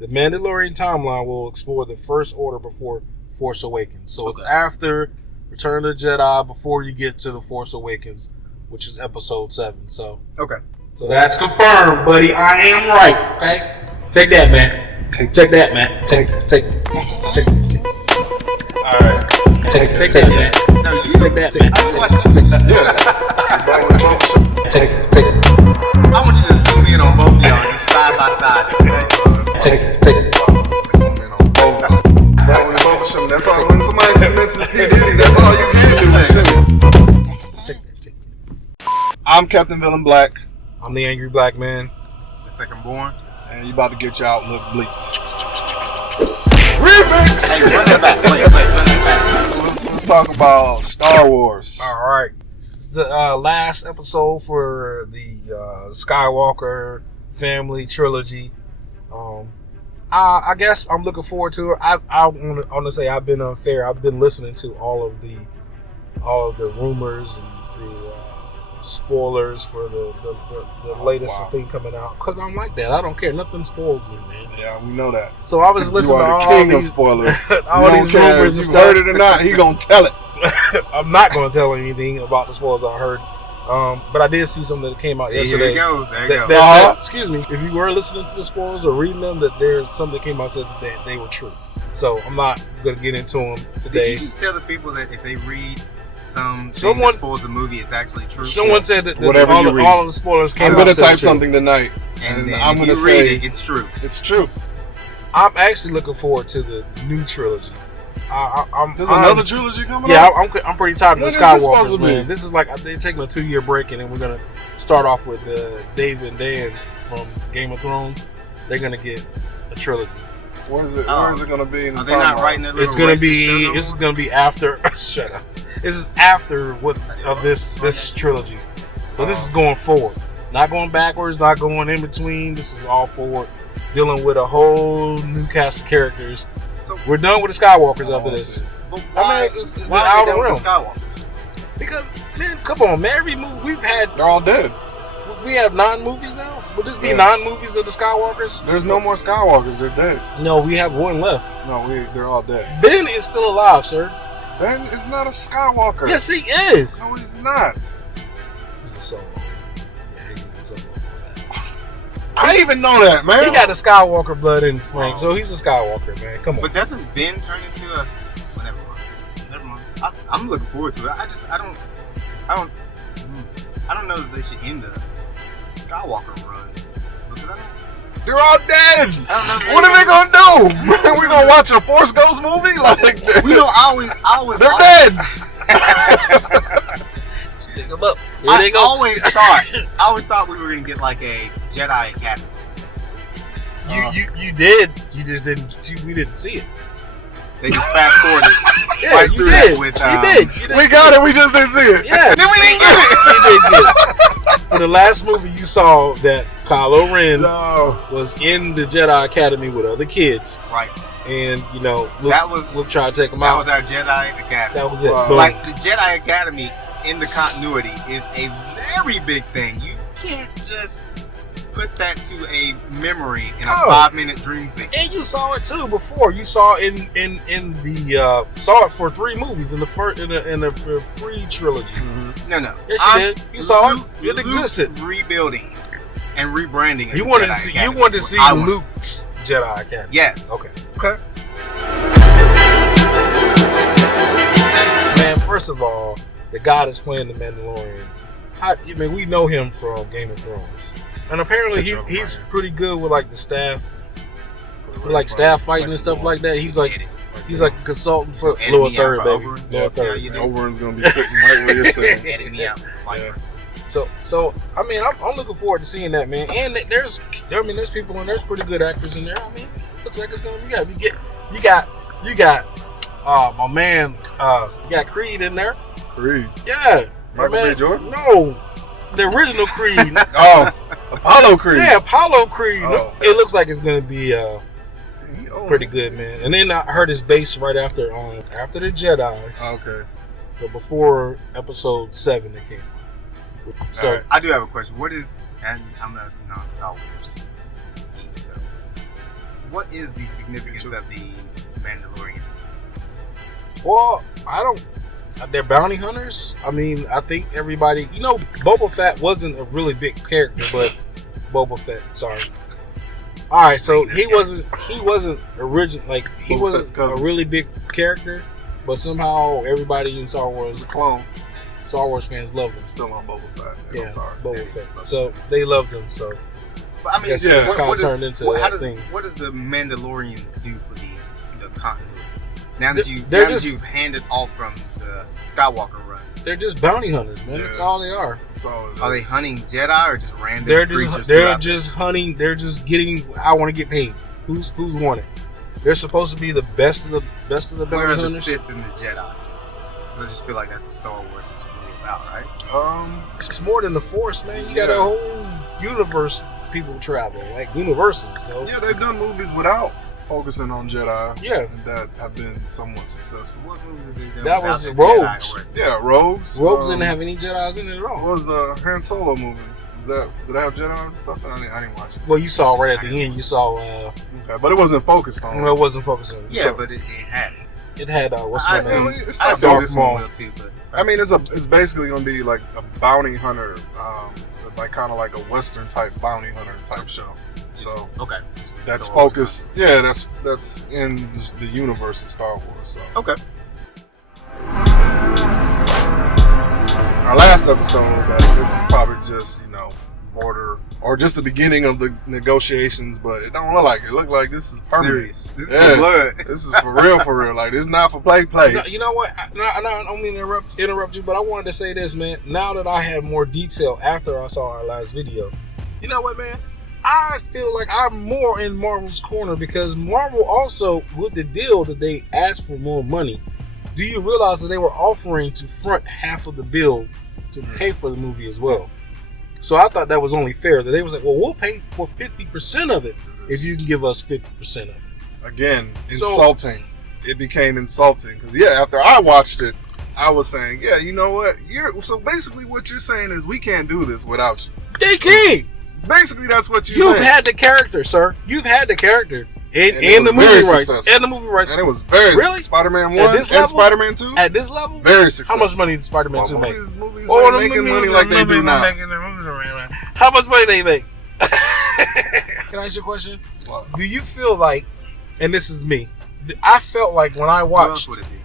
the Mandalorian timeline will explore the First Order before Force Awakens. So it's after Return of the Jedi, before you get to the Force Awakens, which is Episode 7. So so that's confirmed, buddy. I am right. Okay, take that, man. Take that, man. Take that. All right. Take that, man. No, you take that, man. I want you to zoom in on both of y'all, just side by side. Take it. Zoom in on both. That's all. When somebody mentions P. Diddy, that's all you can do. Take that. I'm CapnVillainBlk. I'm the Angry Black Man. The second born. And you about to get your outlook bleaked. Remix! Hey, run that back. Play. So let's talk about Star Wars. All right. It's the last episode for the Skywalker family trilogy. I guess I'm looking forward to it. I want to say I've been unfair. I've been listening to all of the rumors and the spoilers for the latest thing coming out, because I'm like that. I don't care. Nothing spoils me, man. Yeah, we know that. So I was listening to all the king these of spoilers. all these rumors. If you heard it or not, he gonna tell it. I'm not gonna tell anything about the spoilers I heard. But I did see something that came out yesterday. There it goes. That said, excuse me, if you were listening to the spoilers or reading them, that there's something that came out that said that they were true. So I'm not gonna get into them today. Did you just tell the people that if they read someone that spoils the movie, it's actually true? Someone said that all of the spoilers came out. I'm gonna type something tonight, and I'm gonna say it's true. It's true. I'm actually looking forward to the new trilogy. There's another trilogy coming out? Yeah, I'm pretty tired of the Skywalkers, man. This is like they're taking a 2-year break, and then we're going to start off with Dave and Dan from Game of Thrones. They're going to get a trilogy. Where is it going to be in the timeline? Are they not writing that little It's going to be, this is going to be after, shut up. This is after this trilogy. So this is going forward. Not going backwards, not going in between. This is all forward. Dealing with a whole new cast of characters. So we're done with the Skywalkers after this. Why it's out of the realm. Skywalkers? Because, man, come on, man. Every movie we've had, they're all dead. We have 9 movies now. Would this be 9 movies of the Skywalkers? There's no more Skywalkers. They're dead. No, we have 1 left. No, they're all dead. Ben is still alive, sir. Ben is not a Skywalker. Yes, he is. No, he's not. He's a solo. He's a solo. I didn't even know that, man. He got the Skywalker blood in his flank, so he's a Skywalker, man. Come on. But doesn't Ben turn into a? Well, never mind. I'm looking forward to it. I don't know that they should end the Skywalker run because they're all dead. I don't know. What are they gonna do? We gonna watch a Force Ghost movie? Like, you know, I always they're dead. I always thought we were gonna get like a Jedi Academy. You did. You just didn't. We didn't see it. They just fast forwarded right through that with. You did. We got it. We just didn't see it. Yeah. Then we didn't get it. You did get it. For the last movie, you saw that Kylo Ren was in the Jedi Academy with other kids. Right. And Luke tried to take him out. That was our Jedi Academy. That was it. Like the Jedi Academy in the continuity is a very big thing. You can't just put that to a memory in a 5-minute dream sequence. And you saw it too before. You saw it saw it for 3 movies in the pre-trilogy. Mm-hmm. No. Yes, you did. You saw it. It existed. Rebuilding and rebranding. You wanted to see Luke's Jedi Academy. Yes. Okay. Man, first of all, the guy that's playing the Mandalorian, we know him from Game of Thrones. And apparently he's pretty good with like the staff, staff fighting and stuff like that. He's like a consultant for lower third, baby. Lower third. Oberyn's gonna be sitting right where you're sitting. Edit me out. So I mean, I'm looking forward to seeing that, man. And there's people and there's pretty good actors in there. I mean, looks like it's gonna be good. You got my man. You got Creed in there. Creed. Yeah. Michael B. Jordan. No. The original Creed. Apollo Creed. Yeah, Apollo Creed. Oh. It looks like it's gonna be pretty good, man. And then I heard his bass right after the Jedi. Okay. But before Episode 7 that came out. So right. I do have a question. What is? And I'm a non-Star Wars geek, so what is the significance of the Mandalorian? Well, I don't. They're bounty hunters. I mean, I think everybody. Boba Fett wasn't a really big character, but Boba Fett. Sorry. All right, so he wasn't original. Like he Boba wasn't Fett's cousin. a really big character, but somehow everybody in Star Wars Clone. fans loved him. Still on Boba Fett. Man. Yeah, I'm sorry. Boba Fett. So they loved him. So But I mean, Yes, yeah. it's kind of turned into that thing. What does the Mandalorians do for the continuity? Now They're that just- you've handed off from the Skywalker run, they're just bounty hunters, man. Yeah. That's all they are. That's all it is. are they hunting Jedi or just random They're creatures? just hunting. They're just getting. I want to get paid. Who's wanted? They're supposed to be the best of the Where bounty are the hunters. Sith and the Jedi? 'Cause I just feel like that's what Star Wars is really about, right? It's more than the Force, man. You got a whole universe people travel, like universes. So Yeah, they've done movies without focusing on Jedi. Yeah. That have been somewhat successful. What movies have they done? That without was the Rogues. Jedi or a Sith? Yeah, Rogues. Rogues didn't have any Jedi's in it at What all. was the Han Solo movie? Did I have Jedi and stuff? I didn't watch it. Well, you saw right at the end. You saw. Okay, but it wasn't focused on. Well, it wasn't focused on. Yeah, So but it had. it had what's I my assume, name? It's I not assume Darth this Maul. one will too, but I mean, it's basically gonna be like a bounty hunter, like kind of like a Western type bounty hunter type show. So okay. that's Star Wars focused. Yeah, that's in the universe of Star Wars. So Okay. our last episode, this is probably just border or just the beginning of the negotiations, but it don't look like it. It look like this is permanent. Serious. This is Yeah. for blood. This is for real. Like this is not for play. No, you know what? I don't mean to interrupt you, but I wanted to say this, man. Now that I had more detail after I saw our last video, you know what, man? I feel like I'm more in Marvel's corner because Marvel also, with the deal that they asked for more money, do you realize that they were offering to front half of the bill to pay for the movie as well? So I thought that was only fair. That they was like, well, we'll pay for 50% of it if you can give us 50% of it. Again, insulting. It became insulting because after I watched it, I was saying, you know what? So basically, what you're saying is we can't do this without you. They can't. Basically, that's what You've saying. had the character, sir. You've had the character. And it And was the movie very rights. successful. And the movie rights. And it was very Really? Spider-Man At 1 this and level? Spider-Man 2. At this level? Very successful. How much money did Spider-Man 2 make? Movies Oh, weren't the making movies money are like they do making- now. How much money they make? Can I ask you a question? What? Do you feel like, and this is me, I felt like when I What else watched would it be?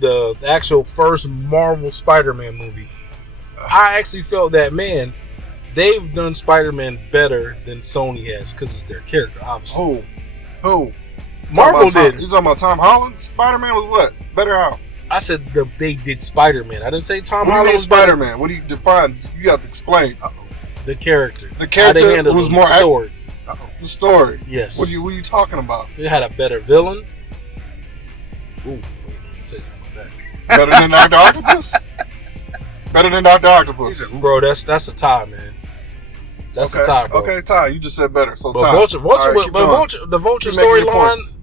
the actual first Marvel Spider-Man movie, I actually felt that, man, they've done Spider-Man better than Sony has because it's their character, obviously. Who? Marvel did. You talking about Tom Holland? Spider-Man was what? Better how? I said they did Spider-Man. I didn't say Tom What do you Holland mean was better. Spider-Man? What do you define? You have to explain. The character. The character How they handled was the more story. The story. Yes. What are you talking about? They had a better villain. Ooh, wait, let me say something about Better than Dr. Octopus? Better than Dr. Octopus. He said, Bro, that's a tie, man. That's a tie, bro. Okay, Ty. You just said better. So But Ty. Vulture, All right, keep going. the Vulture Keep making your storyline. points.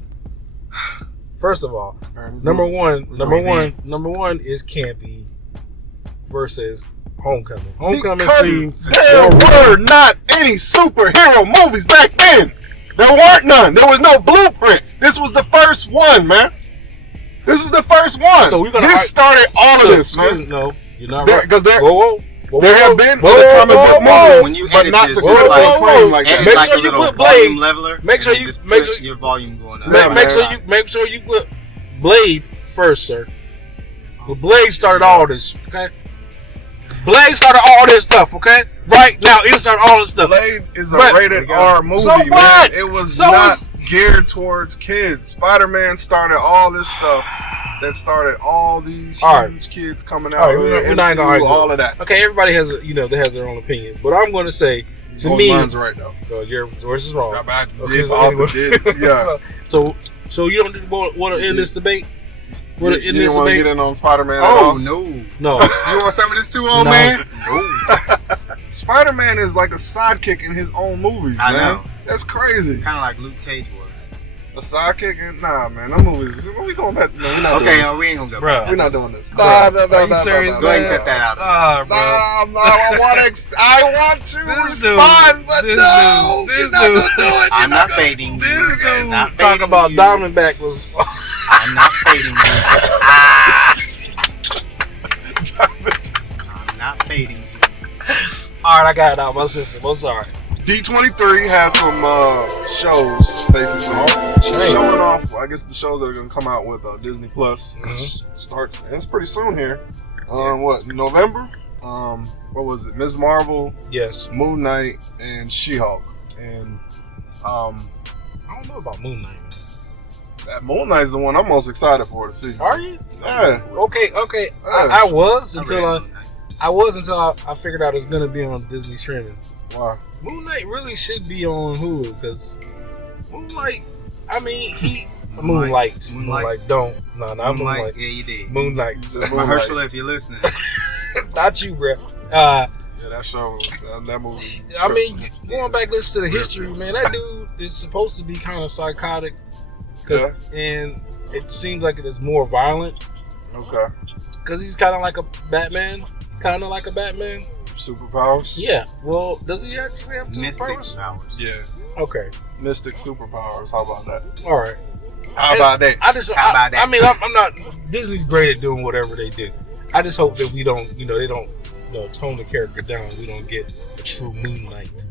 First of all, Alright, number let's one is campy versus Homecoming. Homecoming Because seems there were not any superhero movies back then. There weren't none. There was no blueprint. This was the first one, man. This was the first one. So we're gonna this started all of this, man. No, you're not There- right. 'cause there- Whoa, There have been other comic book movies, When you but edit not this, to it's claim like- like that. Edit Make like sure a you little put volume Blade. leveler. Make and sure then you- just make put sure- your volume going up. Yeah, man. Make sure you put Blade first, sir. Well, Blade started all this, okay? Blade started all this stuff, okay? Right now, it started all this stuff. Blade is a But- rated R movie, So man. what? It was So not is- geared towards kids. Spider-Man started all this stuff that started all these All right. huge kids coming All out right, of we're the not gonna MCU, argue. all of that. Okay, everybody has they has their own opinion, but I'm going to say to Yours- me, mine's right though. yours is wrong. I Okay, did, so all anyway. did, yeah. So you don't want to end this debate? You didn't want to get in on Spider-Man at Oh all? no! No. You want some of this too, old No. man? Spider-Man is like a sidekick in his own movies, I man. know. That's crazy. Kind of like Luke Cage was. A sidekick? And nah, man. Them movies. We going back to no, we're not doing this. We ain't gonna go. Bruh. We're not doing this. No, Are you serious? Go ahead and cut that out. Bro. No, I want to respond, but no, this you're not dude. gonna do it. I'm not baiting you. This dude Not talking baiting about you. Diamondback was. I'm not baiting you. I'm not baiting you. All right, I got it out my system. I'm sorry. D23 had some shows, basically. Showing off, I guess, the shows that are going to come out with Disney Plus. Which starts, and it's pretty soon here. What, November? What was it? Ms. Marvel, Yes. Moon Knight, and She-Hulk. And I don't know about Moon Knight. that Moon Knight is the one I'm most excited for to see. Are you? Yeah. Okay. I was until I figured out it's gonna be on Disney streaming. Why? Moon Knight really should be on Hulu because Moonlight. I mean, Moonlight. Don't. No, not Moonlight. Yeah, you did. Moonlight. Mahershala, if you're listening. Not you, bro. Yeah, that show, that movie. I mean, going back listen to the history, man. That dude is supposed to be kind of psychotic, Yeah. and it seems like it is more violent Okay. because he's kind of like a Batman. Superpowers? Yeah. Well, does he actually have Mystic superpowers? powers. Yeah. Okay. Mystic superpowers. How about that? All right. How about that? I mean, that? I'm not. Disney's great at doing whatever they do. I just hope that we don't, they don't, tone the character down. We don't get a true Moon Knight.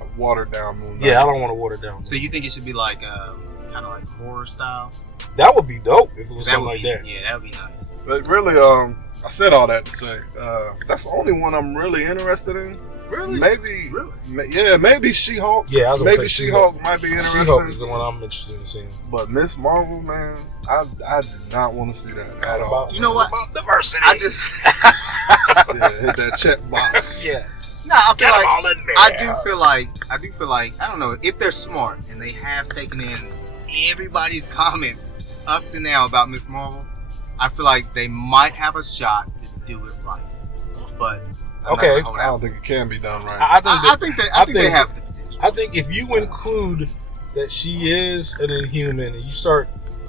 A watered down Moon Knight. Yeah, I don't want to water down. So you think it should be like kind of like horror style? That would be dope if it was something like that. Yeah, that would be nice. But really, I said all that to say, that's the only one I'm really interested in. Really? Maybe. Really? Maybe She-Hulk. Yeah, I was gonna maybe say She-Hulk might be interesting. She-Hulk is the one I'm interested in seeing. But Miss Marvel, man, I do not want to see that at all. You know what? About diversity. I just Yeah, hit that check box. Yeah. no. I feel Get 'em like all in there. I do feel like I don't know if they're smart and they have taken in everybody's comments up to now about Miss Marvel. I feel like they might have a shot to do it right, but I'm not Okay. gonna hold I out. don't think it can be done right. I think they have the potential. I think if you include that she is an Inhuman, and you start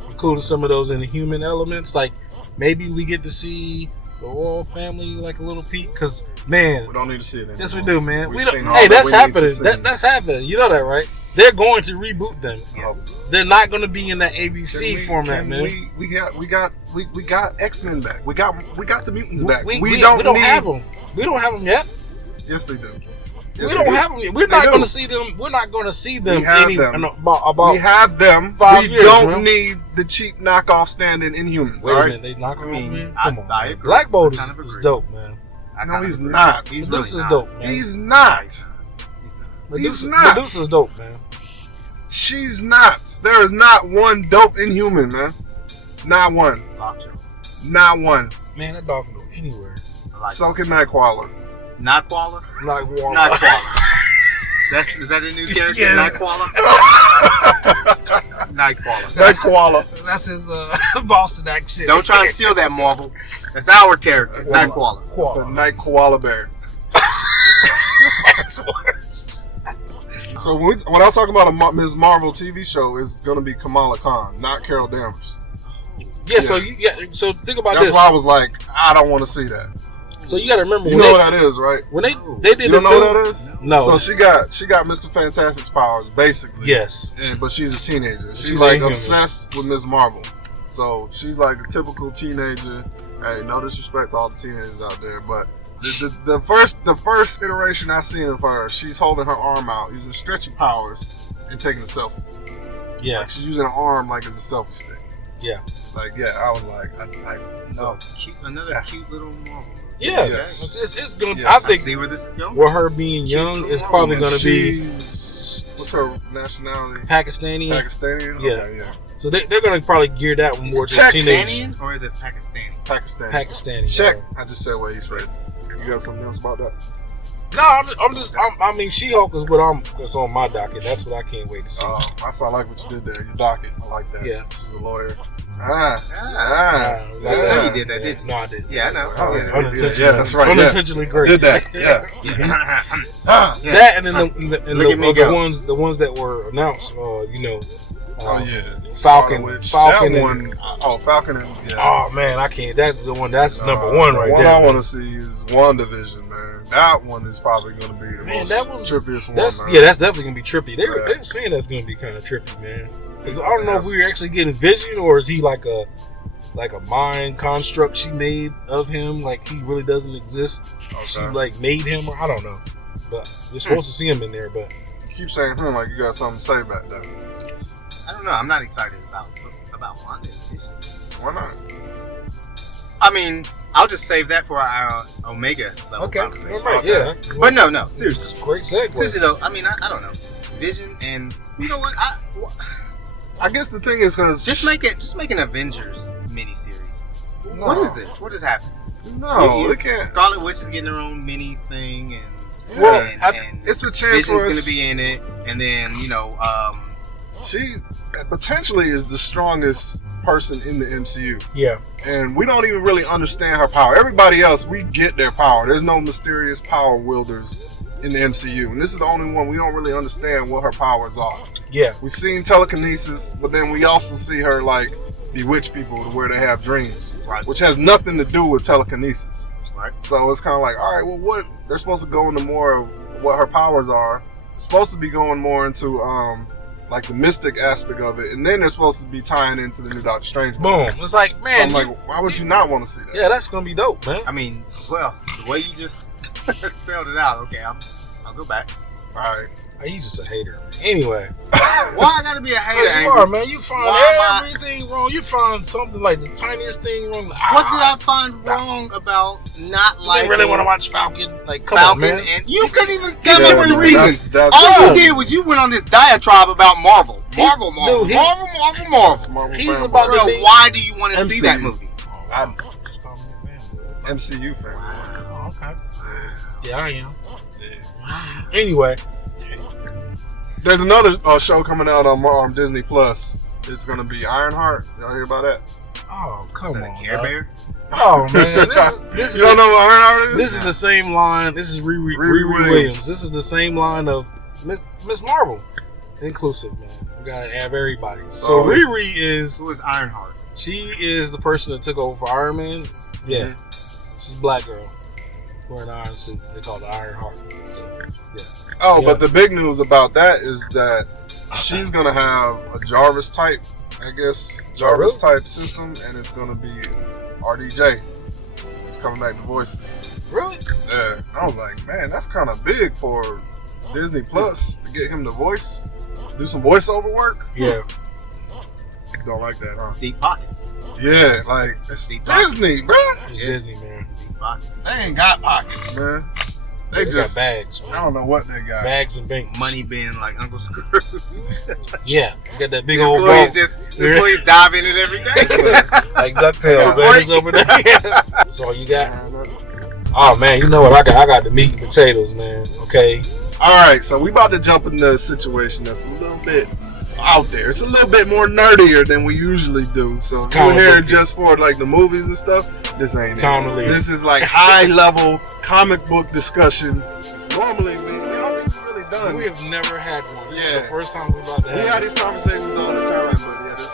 including some of those Inhuman elements, like maybe we get to see the royal family like a little peek. Because man, We don't need to see it anymore. yes, we do, man. We've We don't, seen all hey, that that's we need to happening. see. That's happening. You know that, right? They're going to reboot them. Yes. They're not going to be in that ABC format, man. We got X-Men back. We got the mutants back. We don't have them. We don't have them yet. Yes, they do. We don't have them yet. We're not going to see them. We're not going to see them. We have them. About We have them. 5 We years, don't man. need the cheap knockoff standing Inhumans. Wait all a right? minute, they knock them I mean, off, man. I- Come on, I man. agree. Black Bolt Kind of is agree. dope, man. I No, kinda he's agree. not. He's Medusa's really not. dope, man. He's not. He's not. He's not. Medusa's dope, man. She's not. There is not one dope Inhuman, man. Not one. Lockjaw. Not one. Man, that dog can go anywhere. I like So can Nightcrawler. Not Koala? Like Warlock. Not Koala. Is that a new character? Yeah. Not Koala? Not Koala. Nightcrawler. That's his Boston accent. Don't try and steal that, Marvel. That's our character. It's not Koala. It's a night koala bear. That's worst. So when I was talking about a Ms. Marvel TV show, is going to be Kamala Khan, not Carol Danvers. Yeah, so so think about That's this. why I was like, I don't want to see that. So you got to remember You when know they, what that is, right? when they did You the don't know what that is? No. So she got Mr. Fantastic's powers, basically. Yes. But she's a teenager. She's She's like Inhuman. obsessed with Ms. Marvel. So she's like a typical teenager. Hey, no disrespect to all the teenagers out there, but the first iteration I seen of her, she's holding her arm out, using stretchy powers, and taking a selfie. Yeah. Like she's using her arm like it's a selfie stick. Yeah. Like I was like, So, another cute little Marvel. Yeah. Yes. It's going to, Yeah. I I think see where this is going. with her being young, it's probably going to be What's her nationality? Pakistani. Pakistani? Yeah. Okay, yeah. So they're going to probably gear that one Is more it to teenage. Pakistani or is it Pakistani? Pakistani. Pakistani. Check. yeah. I just said what he says. You got something else about that? No, I mean, She-Hulk is what's on my docket. That's what I can't wait to see. I like what you did there. Your docket. I like that. Yeah. She's a lawyer. I know you did that, did you? No, I didn't. Yeah, I know. Unintentionally. Yeah, that's right. Unintentionally great. Did that. Yeah. Yeah. That and then Look at me the go. ones that were announced. Oh yeah, Falcon. That one. Oh, Falcon and yeah. Oh man, I can't. That's the one. That's number one right there. there. One I want to see is Wandavision, man. That one is probably going to be the most trippiest one. Man. Yeah, that's definitely going to be trippy. They're saying that's going to be kind of trippy, man. Because I don't know if we're actually getting Vision or is he like a mind construct she made of him, like he really doesn't exist. Okay. She like made him, or I don't know. But you're supposed to see him in there. But you keep saying like you got something to say about that. I don't know. I'm not excited about WandaVision. Why not? I mean, I'll just save that for our Omega level conversation. Right, yeah. But no, seriously. Great segue. Seriously though, I mean, I don't know. Vision and you know what? I guess the thing is because just make an Avengers miniseries. No. What is this? What is happening? No, it can't. Scarlet Witch is getting her own mini thing, and it's a chance for us. Vision's going to be in it, and then she potentially is the strongest person in the MCU. Yeah, and we don't even really understand her power. Everybody else, we get their power. There's no mysterious power wielders in the MCU, and this is the only one we don't really understand what her powers are. Yeah, we've seen telekinesis, but then we also see her like bewitch people to where they have dreams, right? Which has nothing to do with telekinesis, right? So it's kind of like, all right, well, what they're supposed to go into more of what her powers are. It's supposed to be going more into like the mystic aspect of it, and then they're supposed to be tying into the new Doctor Strange movie. Boom! It's like, man, so I'm like, why would you not want to see that? Yeah, that's gonna be dope, man. I mean, well, the way you just spelled it out, okay, I'll go back. All right. You just a hater, man. Anyway. Why I gotta be a hater? You are, man. You find everything wrong. You find something like the tiniest thing wrong. What did I find wrong about not liking? You really want to watch Falcon? Like, come on, man. And you couldn't even come up with a reason. All you did was you went on this diatribe about Marvel. Marvel. He's about to be. Why do you want to see that movie? MCU fan. Wow, okay. Yeah, I am. Yeah. Anyway. There's another show coming out on Disney Plus. It's gonna be Ironheart. Y'all hear about that? Oh, come on, Care Bear. Oh man, this you don't know what Ironheart is? This is the same line. This is Riri Williams. This is the same line of Miss Marvel. Inclusive, man. We gotta have everybody. So Riri is who is Ironheart? She is the person that took over for Iron Man. Yeah, she's a black girl wearing an iron suit. They call it Ironheart. So yeah. Oh, yeah. But the big news about that is that she's gonna have a Jarvis type type system, and it's gonna be RDJ. It's coming back to voice. Really? Yeah. I was like, man, that's kind of big for Disney Plus to get him to do some voiceover work. Yeah. Don't like that, huh? Deep pockets. Yeah, like it's Disney, bro. It's Disney, man. Deep pockets. They ain't got pockets, man. They just got bags. I don't know what they got. Bags and bank. Money bin like Uncle Scrooge. Yeah, you got that big old ball. The employees dive in it every day. Like DuckTales, man. It's over there. That's all you got. Oh man, you know what I got? I got the meat and potatoes, man. Okay. All right, so we about to jump into a situation that's a little bit out there. It's a little bit more nerdier than we usually do. So if you're here just for like the movies and stuff, this ain't time it. To leave. This is like high level comic book discussion. Normally, I don't think we've really done. We have never had one. This is the first time we're about to have. We have these conversations all the time, but yeah, this